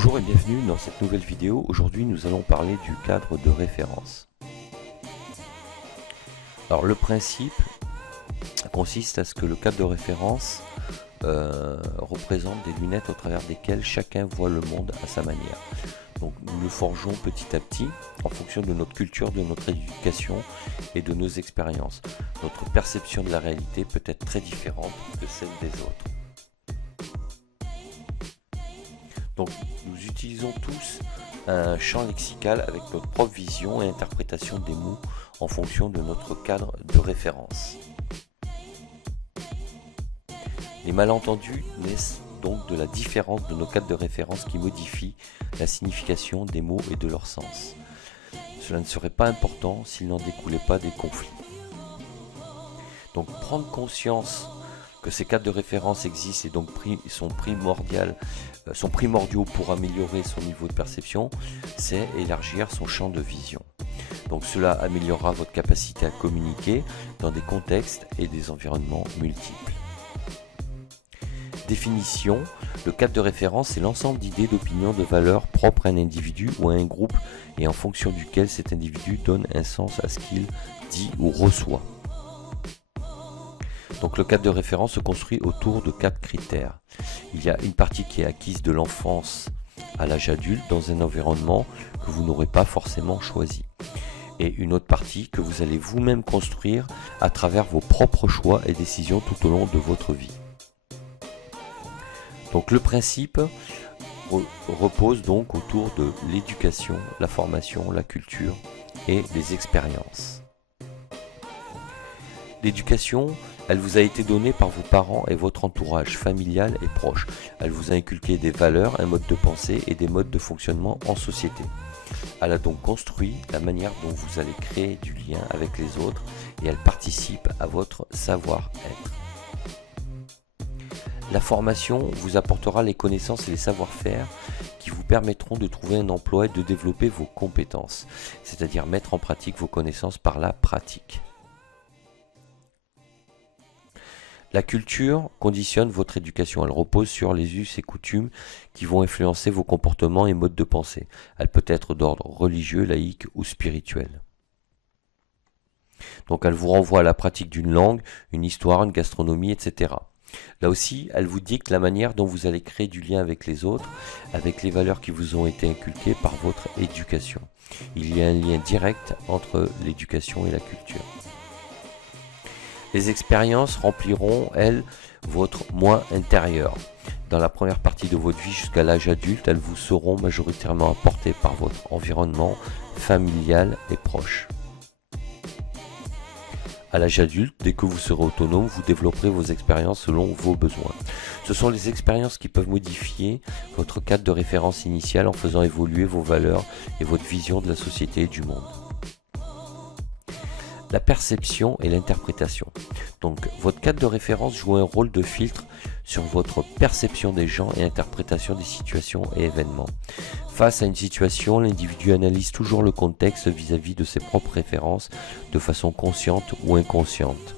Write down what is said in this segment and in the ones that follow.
Bonjour et bienvenue dans cette nouvelle vidéo. Aujourd'hui nous allons parler du cadre de référence. Alors le principe consiste à ce que le cadre de référence représente des lunettes au travers desquelles chacun voit le monde à sa manière. Donc nous le forgeons petit à petit en fonction de notre culture, de notre éducation et de nos expériences. Notre perception de la réalité peut être très différente de celle des autres. Donc nous utilisons tous un champ lexical avec notre propre vision et interprétation des mots en fonction de notre cadre de référence. Les malentendus naissent donc de la différence de nos cadres de référence qui modifient la signification des mots et de leur sens. Cela ne serait pas important s'il n'en découlait pas des conflits. Donc prendre conscience que ces cadres de référence existent et donc sont primordiaux pour améliorer son niveau de perception, c'est élargir son champ de vision. Donc cela améliorera votre capacité à communiquer dans des contextes et des environnements multiples. Définition, le cadre de référence est l'ensemble d'idées, d'opinions, de valeurs propres à un individu ou à un groupe et en fonction duquel cet individu donne un sens à ce qu'il dit ou reçoit. Donc le cadre de référence se construit autour de 4 critères. Il y a une partie qui est acquise de l'enfance à l'âge adulte dans un environnement que vous n'aurez pas forcément choisi. Et une autre partie que vous allez vous-même construire à travers vos propres choix et décisions tout au long de votre vie. Donc le principe repose donc autour de l'éducation, la formation, la culture et les expériences. L'éducation, elle vous a été donnée par vos parents et votre entourage familial et proche. Elle vous a inculqué des valeurs, un mode de pensée et des modes de fonctionnement en société. Elle a donc construit la manière dont vous allez créer du lien avec les autres et elle participe à votre savoir-être. La formation vous apportera les connaissances et les savoir-faire qui vous permettront de trouver un emploi et de développer vos compétences, c'est-à-dire mettre en pratique vos connaissances par la pratique. La culture conditionne votre éducation, elle repose sur les us et coutumes qui vont influencer vos comportements et modes de pensée. Elle peut être d'ordre religieux, laïque ou spirituel. Donc elle vous renvoie à la pratique d'une langue, une histoire, une gastronomie, etc. Là aussi, elle vous dicte la manière dont vous allez créer du lien avec les autres, avec les valeurs qui vous ont été inculquées par votre éducation. Il y a un lien direct entre l'éducation et la culture. Les expériences rempliront, elles, votre moi intérieur. Dans la première partie de votre vie jusqu'à l'âge adulte, elles vous seront majoritairement apportées par votre environnement familial et proche. À l'âge adulte, dès que vous serez autonome, vous développerez vos expériences selon vos besoins. Ce sont les expériences qui peuvent modifier votre cadre de référence initial en faisant évoluer vos valeurs et votre vision de la société et du monde. La perception et l'interprétation. Donc votre cadre de référence joue un rôle de filtre sur votre perception des gens et interprétation des situations et événements. Face à une situation, l'individu analyse toujours le contexte vis-à-vis de ses propres références de façon consciente ou inconsciente.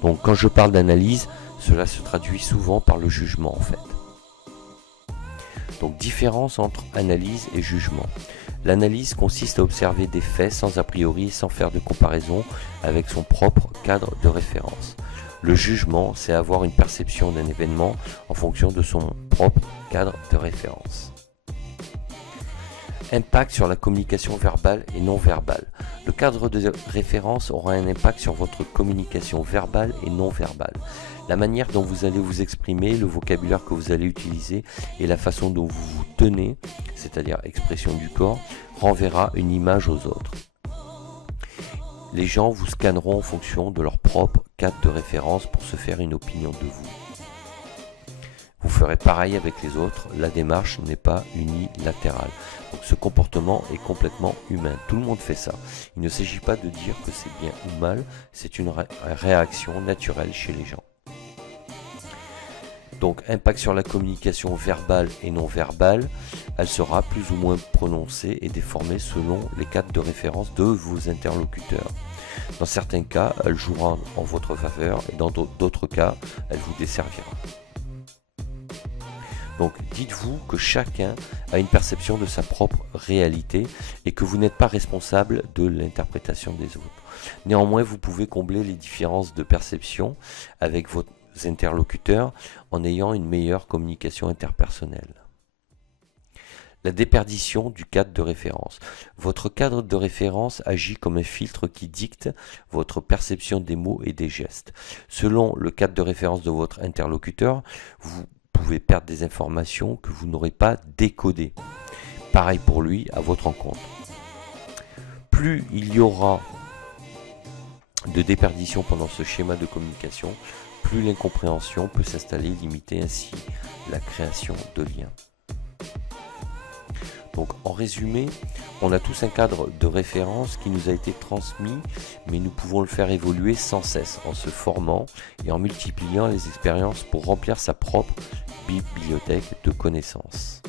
Donc quand je parle d'analyse, cela se traduit souvent par le jugement en fait. Donc différence entre analyse et jugement. L'analyse consiste à observer des faits sans a priori et sans faire de comparaison avec son propre cadre de référence. Le jugement, c'est avoir une perception d'un événement en fonction de son propre cadre de référence. Impact sur la communication verbale et non verbale. Le cadre de référence aura un impact sur votre communication verbale et non verbale. La manière dont vous allez vous exprimer, le vocabulaire que vous allez utiliser et la façon dont vous vous tenez, c'est-à-dire expression du corps, renverra une image aux autres. Les gens vous scanneront en fonction de leur propre cadre de référence pour se faire une opinion de vous. Vous ferez pareil avec les autres, la démarche n'est pas unilatérale. Donc ce comportement est complètement humain, tout le monde fait ça. Il ne s'agit pas de dire que c'est bien ou mal, c'est une réaction naturelle chez les gens. Donc impact sur la communication verbale et non verbale, elle sera plus ou moins prononcée et déformée selon les cadres de référence de vos interlocuteurs. Dans certains cas, elle jouera en votre faveur et dans d'autres cas, elle vous desservira. Donc dites-vous que chacun a une perception de sa propre réalité et que vous n'êtes pas responsable de l'interprétation des autres. Néanmoins, vous pouvez combler les différences de perception avec vos interlocuteurs en ayant une meilleure communication interpersonnelle. La déperdition du cadre de référence. Votre cadre de référence agit comme un filtre qui dicte votre perception des mots et des gestes. Selon le cadre de référence de votre interlocuteur, vous pouvez perdre des informations que vous n'aurez pas décodées. Pareil pour lui à votre encontre. Plus il y aura de déperdition pendant ce schéma de communication, plus l'incompréhension peut s'installer, limiter ainsi la création de liens. Donc en résumé, on a tous un cadre de référence qui nous a été transmis, mais nous pouvons le faire évoluer sans cesse en se formant et en multipliant les expériences pour remplir sa propre bibliothèque de connaissances.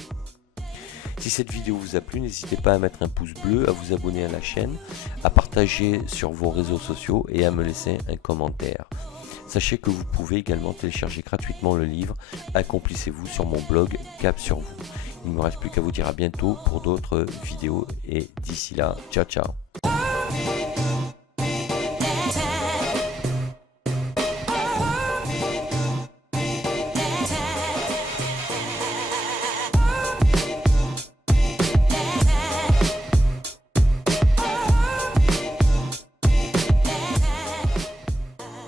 Si cette vidéo vous a plu, n'hésitez pas à mettre un pouce bleu, à vous abonner à la chaîne, à partager sur vos réseaux sociaux et à me laisser un commentaire. Sachez que vous pouvez également télécharger gratuitement le livre Accomplissez-vous sur mon blog Cap sur vous. Il ne me reste plus qu'à vous dire à bientôt pour d'autres vidéos et d'ici là, ciao ciao.